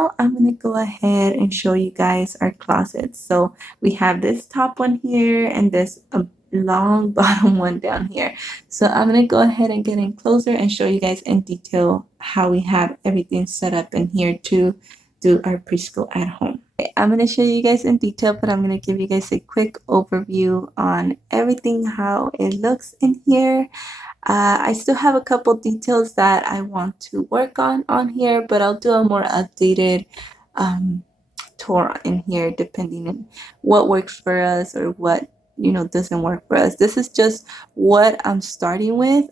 now I'm gonna go ahead and show you guys our closets. So we have this top one here and this long bottom one down here. So I'm gonna go ahead and get in closer and show you guys in detail how we have everything set up in here to do our preschool at home. Okay, I'm gonna show you guys in detail, but I'm gonna give you guys a quick overview on everything, how it looks in here. I still have a couple details that I want to work on here, but I'll do a more updated tour in here depending on what works for us or what doesn't work for us. This is just what I'm starting with.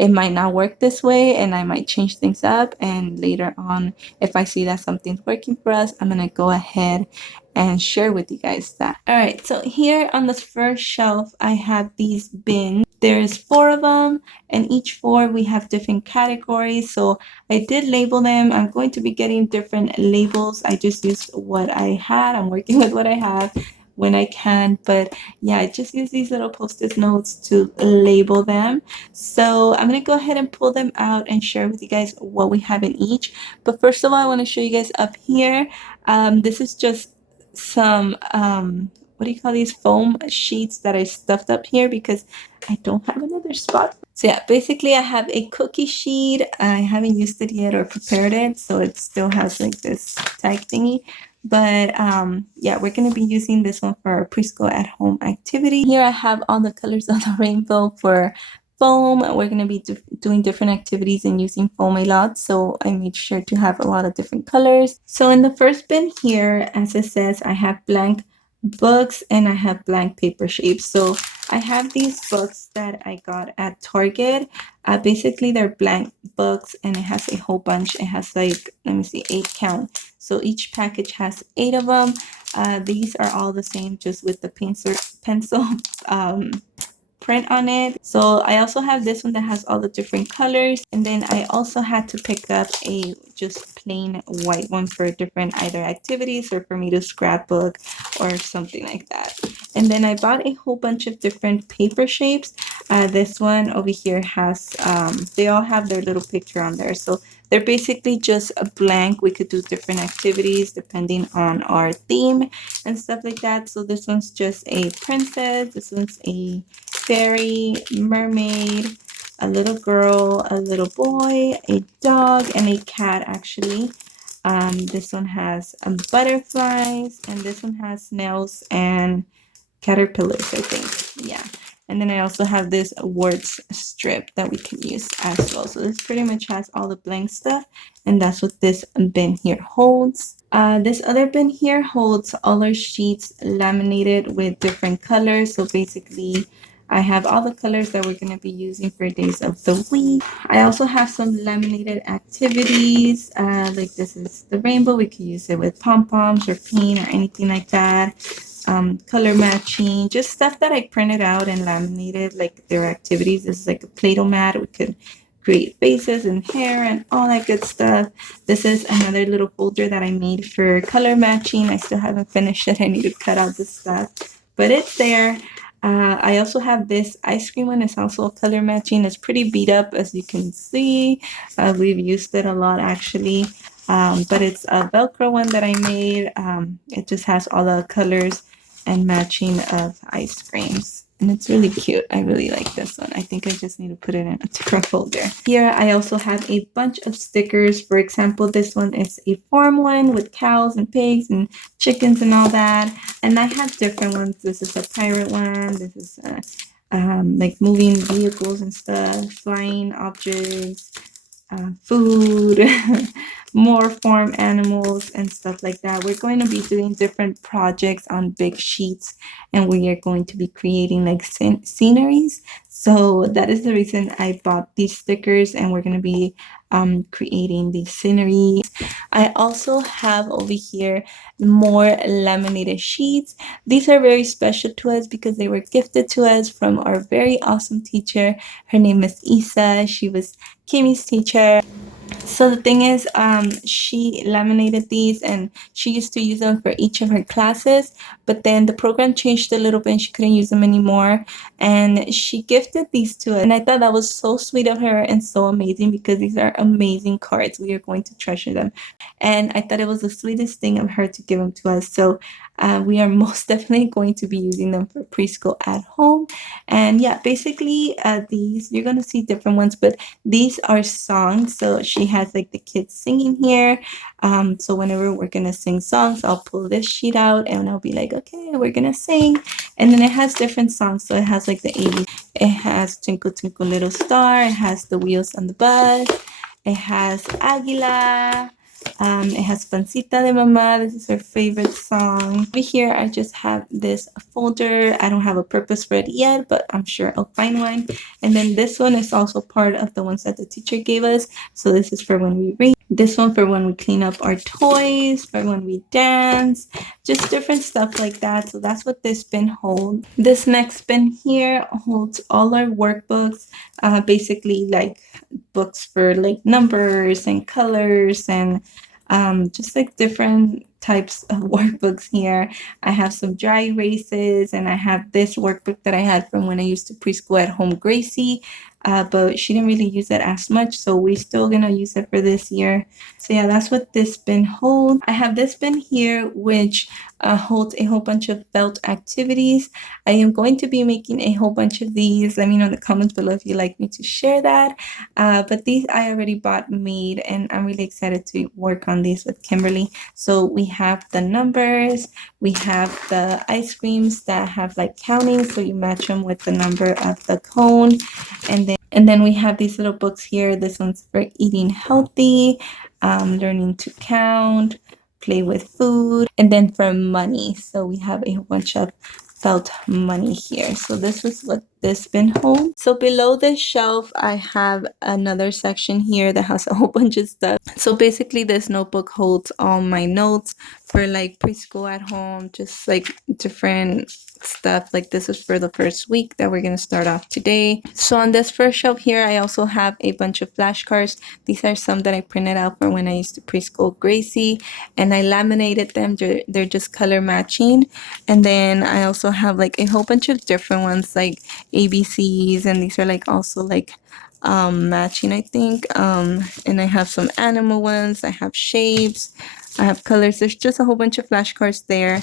It might not work this way and I might change things up, and later on if I see that something's working for us, I'm gonna go ahead and share with you guys that. All right, so here on this first shelf I have these bins. There's 4 of them, and each 4 we have different categories. So I did label them. I'm going to be getting different labels. I just used what I had. I'm working with what I have when I can, but yeah, I just use these little post-it notes to label them. So I'm gonna go ahead and pull them out and share with you guys what we have in each. But first of all, I want to show you guys up here. This is just some what do you call these, foam sheets that I stuffed up here because I don't have another spot. So yeah, basically I have a cookie sheet. I haven't used it yet or prepared it, so it still has like this tag thingy. But yeah, we're going to be using this one for our preschool at home activity. Here I have all the colors of the rainbow for foam. We're going to be doing different activities and using foam a lot, so I made sure to have a lot of different colors. So in the first bin here, as it says, I have blank books and I have blank paper shapes. So I have these books that I got at Target. Basically they're blank books and it has a whole bunch. It has like, let me see, 8 count. So each package has 8 of them. These are all the same, just with the pencil print on it. So I also have this one that has all the different colors, and then I also had to pick up a just plain white one for different either activities or for me to scrapbook or something like that. And then I bought a whole bunch of different paper shapes. This one over here has they all have their little picture on there, so they're basically just a blank. We could do different activities depending on our theme and stuff like that. So this one's just a princess, this one's a fairy, mermaid, a little girl, a little boy, a dog, and a cat actually. This one has butterflies, and this one has snails and caterpillars, I think. Yeah. And then I also have this words strip that we can use as well. So this pretty much has all the blank stuff, and that's what this bin here holds. This other bin here holds all our sheets laminated with different colors. So basically I have all the colors that we're going to be using for days of the week. I also have some laminated activities. Like this is the rainbow. We could use it with pom-poms or paint or anything like that. Color matching, just stuff that I printed out and laminated, like their activities. This is like a Play-Doh mat. We could create faces and hair and all that good stuff. This is another little folder that I made for color matching. I still haven't finished it. I need to cut out this stuff, but it's there. I also have this ice cream one. It's also color matching. It's pretty beat up, as you can see. We've used it a lot actually. But it's a Velcro one that I made. It just has all the colors and matching of ice creams, and it's really cute. I really like this one. I think I just need to put it in a different folder. Here I also have a bunch of stickers. For example, this one is a farm one with cows and pigs and chickens and all that, and I have different ones. This is a pirate one. This is like moving vehicles and stuff, flying objects, food, more farm animals and stuff like that. We're going to be doing different projects on big sheets, and we are going to be creating like sceneries. So that is the reason I bought these stickers, and we're going to be creating these sceneries. I also have over here more laminated sheets. These are very special to us because they were gifted to us from our very awesome teacher. Her name is Isa. She was Kimmy's teacher. So the thing is, she laminated these and she used to use them for each of her classes, but then the program changed a little bit and she couldn't use them anymore. And she gifted these to us. And I thought that was so sweet of her and so amazing because these are amazing cards. We are going to treasure them. And I thought it was the sweetest thing of her to give them to us. So we are most definitely going to be using them for preschool at home. And yeah, basically these, you're going to see different ones, but these are songs. So she has like the kids singing here. So whenever we're going to sing songs, I'll pull this sheet out and I'll be like, okay, we're going to sing. And then it has different songs. So it has like the ABC. It has Twinkle Twinkle Little Star. It has The Wheels on the Bus. It has Águila. It has Pancita de Mama. This is her favorite song. Over here, I just have this folder. I don't have a purpose for it yet, but I'm sure I'll find one. And then this one is also part of the ones that the teacher gave us. So this is for when we read. This one for when we clean up our toys, for when we dance, just different stuff like that. So that's what this bin holds. This next bin here holds all our workbooks, basically like books for like numbers and colors and just like different types of workbooks here. I have some dry erases and I have this workbook that I had from when I used to preschool at home, Gracie, but she didn't really use it as much, so we're still gonna use it for this year. So yeah, that's what this bin holds. I have this bin here which holds a whole bunch of felt activities. I am going to be making a whole bunch of these. Let me know in the comments below if you'd like me to share that. But these I already bought made and I'm really excited to work on these with Kimberly. So we have the numbers, we have the ice creams that have like counting, so you match them with the number of the cone. And then we have these little books here. This one's for eating healthy, learning to count, play with food, and then for money. So we have a bunch of felt money here. So this is what this bin holds. So below this shelf, I have another section here that has a whole bunch of stuff. So basically this notebook holds all my notes for like preschool at home, just like different stuff. Like this is for the first week that we're going to start off today. So on this first shelf here, I also have a bunch of flashcards. These are some that I printed out for when I used to preschool Gracie and I laminated them. They're just color matching. And then I also have like a whole bunch of different ones like ABCs, and these are like also like matching, I think. And I have some animal ones, I have shapes, I have colors. There's just a whole bunch of flashcards there.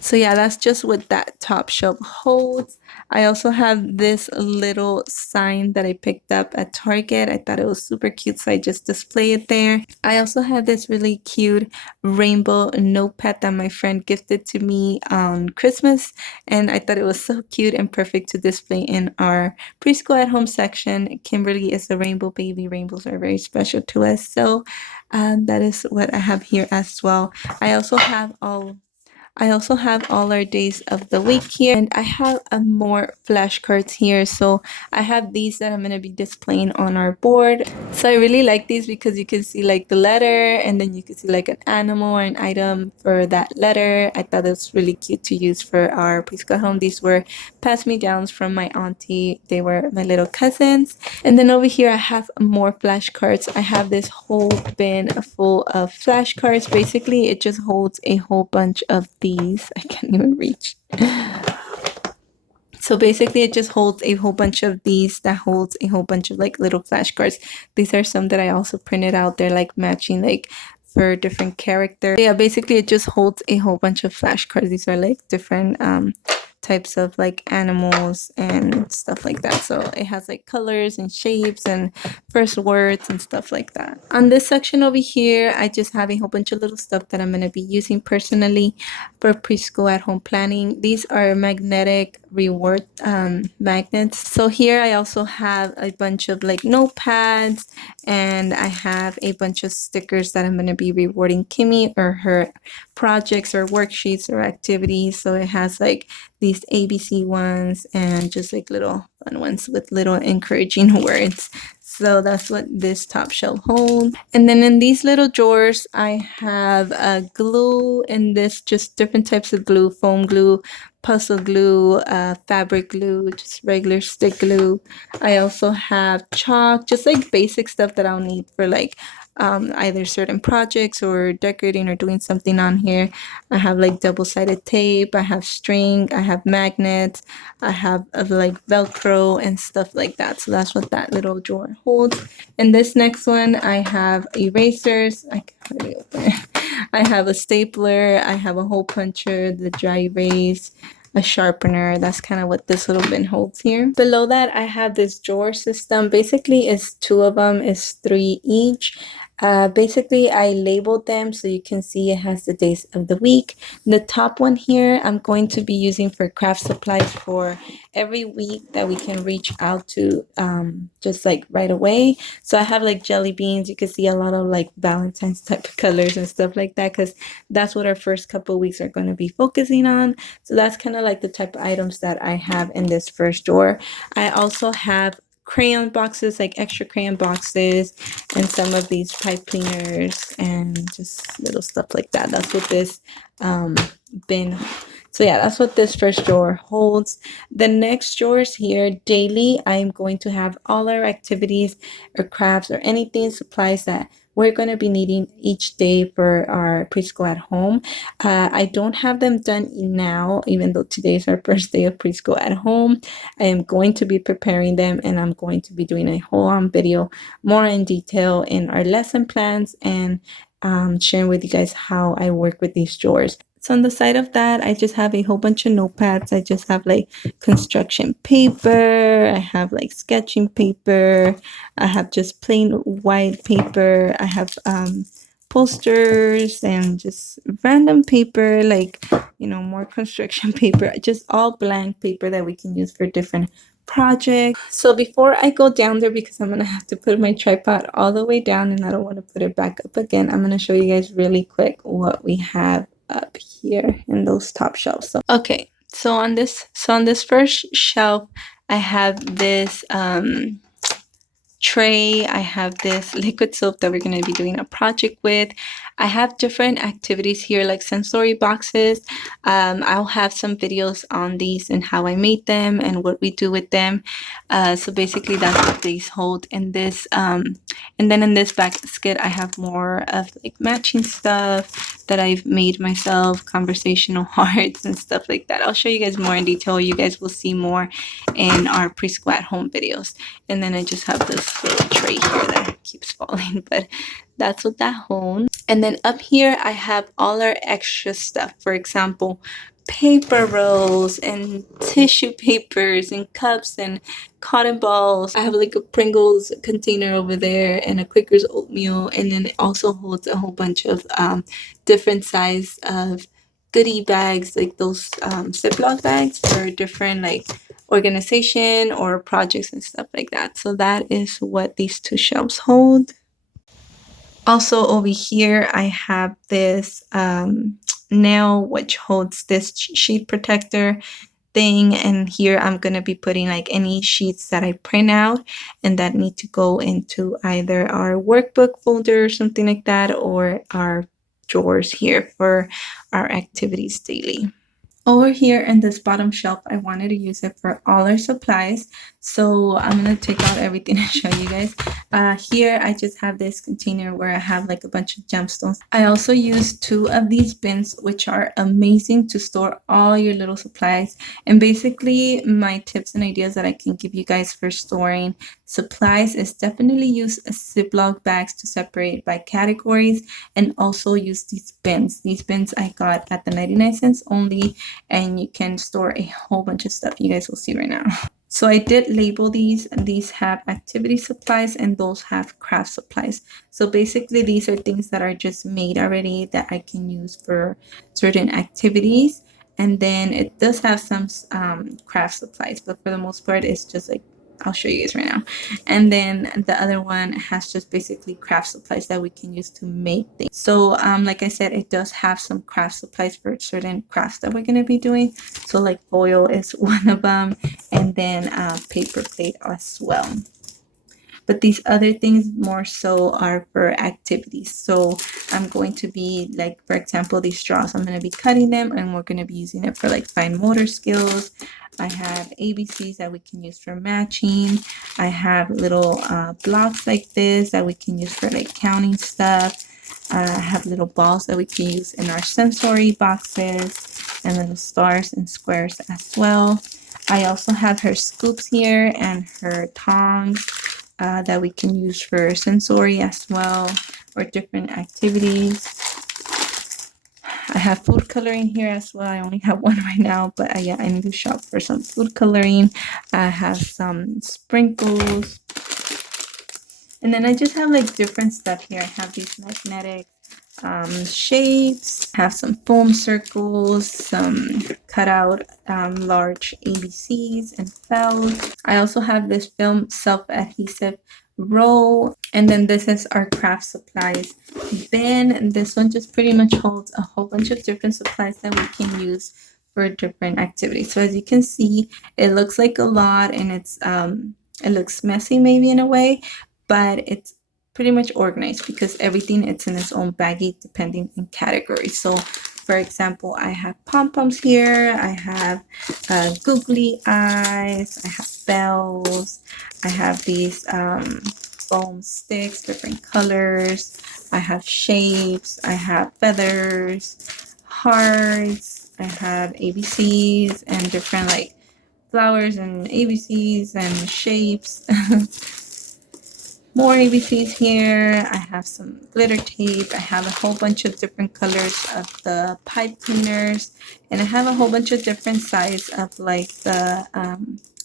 So yeah, that's just what that top shelf holds. I also have this little sign that I picked up at Target. I thought it was super cute, so I just display it there. I also have this really cute rainbow notepad that my friend gifted to me on Christmas, and I thought it was so cute and perfect to display in our preschool at home section. Kimberly is a rainbow baby. Rainbows are very special to us, so that is what I have here as well. I also have all our days of the week here, and I have more flashcards here. So I have these that I'm going to be displaying on our board. So I really like these because you can see like the letter, and then you can see like an animal or an item for that letter. I thought it was really cute to use for our preschool home. These were pass me downs from my auntie. They were my little cousins. And then over here I have more flashcards. I have this whole bin full of flashcards. Basically it just holds a whole bunch of these. I can't even reach. So basically it just holds a whole bunch of these that holds a whole bunch of like little flashcards. These are some that I also printed out. They're like matching like for different characters. Yeah, basically it just holds a whole bunch of flashcards. These are like different types of like animals and stuff like that. So it has like colors and shapes and first words and stuff like that. On this section over here, I just have a whole bunch of little stuff that I'm going to be using personally for preschool at home planning. These are magnetic reward magnets. So here I also have a bunch of like notepads, and I have a bunch of stickers that I'm going to be rewarding Kimmy or her projects or worksheets or activities. So it has like these ABC ones and just like little fun ones with little encouraging words. So that's what this top shelf holds. And then in these little drawers, I have glue, and this just different types of glue: foam glue, puzzle glue, fabric glue, just regular stick glue. I also have chalk, just like basic stuff that I'll need for like either certain projects or decorating or doing something on here. I have like double-sided tape, I have string, I have magnets, I have like Velcro and stuff like that. So that's what that little drawer holds. And this next one, I have erasers. I can hardly open it. I have a stapler, I have a hole puncher, the dry erase, a sharpener. That's kind of what this little bin holds here. Below that, I have this drawer system. Basically, it's two of them, it's three each. Basically, I labeled them so you can see it has the days of the week. The top one here, I'm going to be using for craft supplies for every week that we can reach out to just like right away. So I have like jelly beans. You can see a lot of like Valentine's type of colors and stuff like that because that's what our first couple weeks are going to be focusing on. So that's kind of like the type of items that I have in this first drawer. I also have crayon boxes, like extra crayon boxes, and some of these pipe cleaners and just little stuff like that. That's what this bin. So yeah, that's what this first drawer holds. The next drawers here, daily, I'm going to have all our activities or crafts or anything supplies that we're going to be needing each day for our preschool at home. I don't have them done now, even though today is our first day of preschool at home. I am going to be preparing them and I'm going to be doing a whole video more in detail in our lesson plans and sharing with you guys how I work with these drawers. So on the side of that, I just have a whole bunch of notepads. I just have like construction paper. I have like sketching paper. I have just plain white paper. I have posters and just random paper, like, you know, more construction paper, just all blank paper that we can use for different projects. So before I go down there, because I'm gonna have to put my tripod all the way down and I don't want to put it back up again, I'm gonna show you guys really quick what we have up here in those top shelves. So okay, so on this first shelf, I have this tray. I have this liquid soap that we're going to be doing a project with. I have different activities here, like sensory boxes. I'll have some videos on these and how I made them and what we do with them. So basically that's what these hold in this. And then in this basket, I have more of like matching stuff that I've made myself, conversational hearts and stuff like that. I'll show you guys more in detail. You guys will see more in our preschool at home videos. And then I just have this little tray here that keeps falling, but that's what that holds. And then up here, I have all our extra stuff. For example, paper rolls and tissue papers and cups and cotton balls. I have like a Pringles container over there and a Quaker's oatmeal. And then it also holds a whole bunch of different size of goodie bags, like those Ziploc bags for different like organization or projects and stuff like that. So that is what these two shelves hold. Also over here, I have this nail which holds this sheet protector thing, and here I'm going to be putting like any sheets that I print out and that need to go into either our workbook folder or something like that, or our drawers here for our activities daily. Over here in this bottom shelf, I wanted to use it for all our supplies. So I'm going to take out everything and show you guys. Here, I just have this container where I have like a bunch of gemstones. I also use two of these bins, which are amazing to store all your little supplies. And basically, my tips and ideas that I can give you guys for storing supplies is definitely use Ziploc bags to separate by categories, and also use these bins. These bins I got at the 99 cents only, and you can store a whole bunch of stuff. You guys will see right now. So I did label these, and these have activity supplies and those have craft supplies. So basically these are things that are just made already that I can use for certain activities. And then it does have some craft supplies, but for the most part it's just like, I'll show you guys right now. And then the other one has just basically craft supplies that we can use to make things. So like I said, it does have some craft supplies for certain crafts that we're going to be doing. So like foil is one of them, and then paper plate as well. But these other things more so are for activities. So I'm going to be like, for example, these straws, I'm going to be cutting them and we're going to be using it for like fine motor skills. I have ABCs that we can use for matching. I have little blocks like this that we can use for like counting stuff. I have little balls that we can use in our sensory boxes, and little stars and squares as well. I also have her scoops here and her tongs that we can use for sensory as well, or different activities. I have food coloring here as well. I only have one right now, but yeah, I need to shop for some food coloring. I have some sprinkles. And then I just have like different stuff here. I have these magnetic shapes, have some foam circles, some cutout large ABCs and felt. I also have this film self-adhesive roll, and then this is our craft supplies bin, and this one just pretty much holds a whole bunch of different supplies that we can use for different activities. So as you can see, it looks like a lot, and it looks messy maybe in a way, but it's pretty much organized because everything it's in its own baggie depending on category. So for example, I have pom-poms here, I have googly eyes, I have bells, I have these foam sticks, different colors, I have shapes, I have feathers, hearts, I have ABCs and different like flowers and ABCs and shapes. More ABCs here. I have some glitter tape. I have a whole bunch of different colors of the pipe cleaners, and I have a whole bunch of different size of like the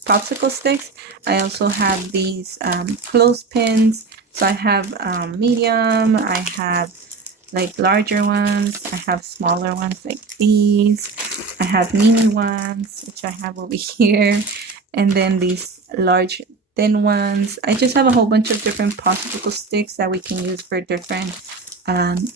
popsicle sticks. I also have these clothespins. So I have medium, I have like larger ones, I have smaller ones like these, I have mini ones, which I have over here, and then these large thin ones. I just have a whole bunch of different popsicle sticks that we can use for different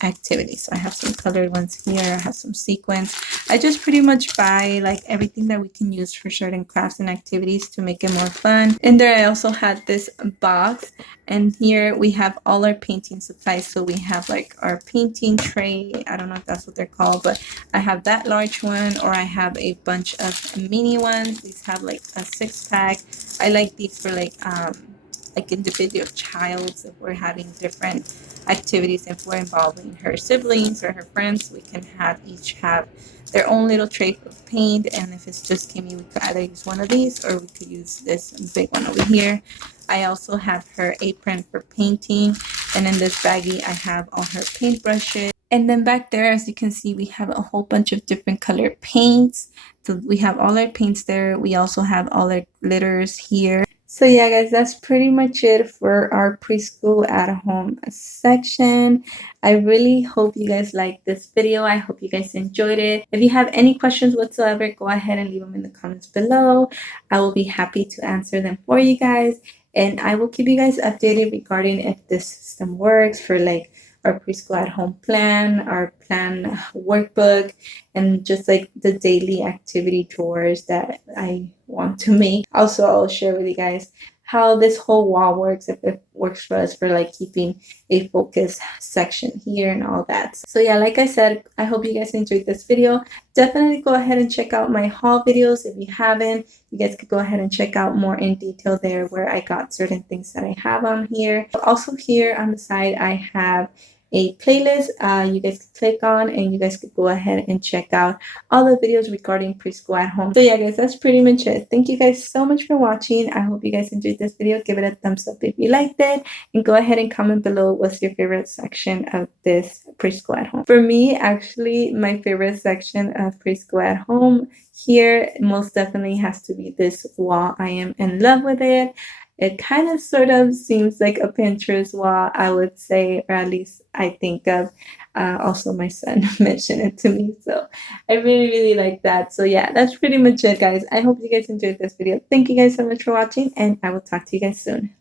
activities. So I have some colored ones here, I have some sequins. I just pretty much buy like everything that we can use for certain crafts and activities to make it more fun. And there I also had this box, and here we have all our painting supplies. So we have like our painting tray, I don't know if that's what they're called, but I have that large one, or I have a bunch of mini ones. These have like a 6-pack. I like these for like individual childs, if we're having different activities, if we're involving her siblings or her friends, we can have each have their own little tray of paint. And if it's just Kimmy, we could either use one of these or we could use this big one over here. I also have her apron for painting, and in this baggie I have all her paintbrushes. And then back there, as you can see, we have a whole bunch of different colored paints. So we have all our paints there. We also have all our glitters here. So yeah, guys, that's pretty much it for our preschool at home section. I really hope you guys liked this video. I hope you guys enjoyed it. If you have any questions whatsoever, go ahead and leave them in the comments below. I will be happy to answer them for you guys. And I will keep you guys updated regarding if this system works for like our preschool at home plan, our plan workbook, and just like the daily activity drawers that I want to make. Also, I'll share with you guys how this whole wall works, if it works for us for like keeping a focus section here and all that. So yeah, like I said, I hope you guys enjoyed this video. Definitely go ahead and check out my haul videos. If you haven't, you guys could go ahead and check out more in detail there where I got certain things that I have on here. Also here on the side, I have a playlist you guys could click on, and you guys could go ahead and check out all the videos regarding preschool at home. So yeah, guys, that's pretty much it. Thank you guys so much for watching. I hope you guys enjoyed this video. Give it a thumbs up if you liked it, and go ahead and comment below what's your favorite section of this preschool at home. For me, actually, my favorite section of preschool at home here most definitely has to be this wall. I am in love with it. It kind of sort of seems like a Pinterest wall, I would say, or at least I think of. Also, my son mentioned it to me, so I really, really like that. So yeah, that's pretty much it, guys. I hope you guys enjoyed this video. Thank you guys so much for watching, and I will talk to you guys soon.